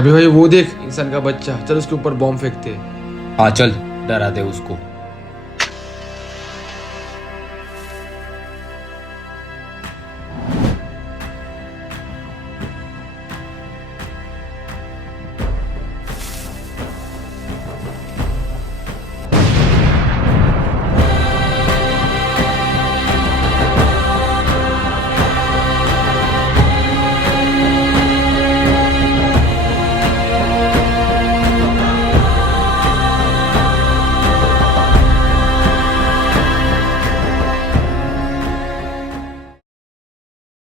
अभी भाई वो देख इंसान का बच्चा, चल उसके ऊपर बॉम्ब फेंकते हैं। हाँ चल, डरा दे उसको।